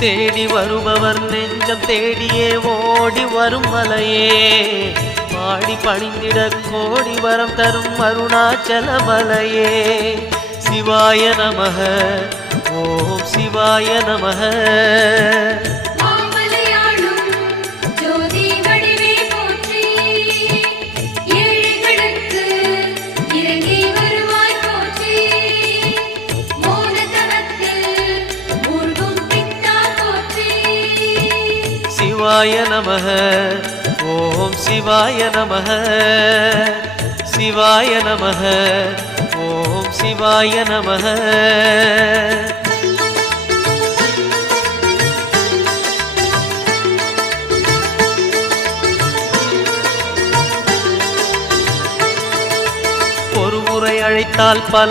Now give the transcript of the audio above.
தேடி வருபவர் நெஞ்சம் தேடியே ஓடி வரும் மலையே பாடி பணிந்திட கோடி வரம் தரும் அருணாச்சல மலையே சிவாய நமக ஓம் சிவாய நமக சிவாய நமக ஓம் சிவாய நமக சிவாய நமக ஓம் சிவாய நமக ஒரு முறை அழைத்தால் பல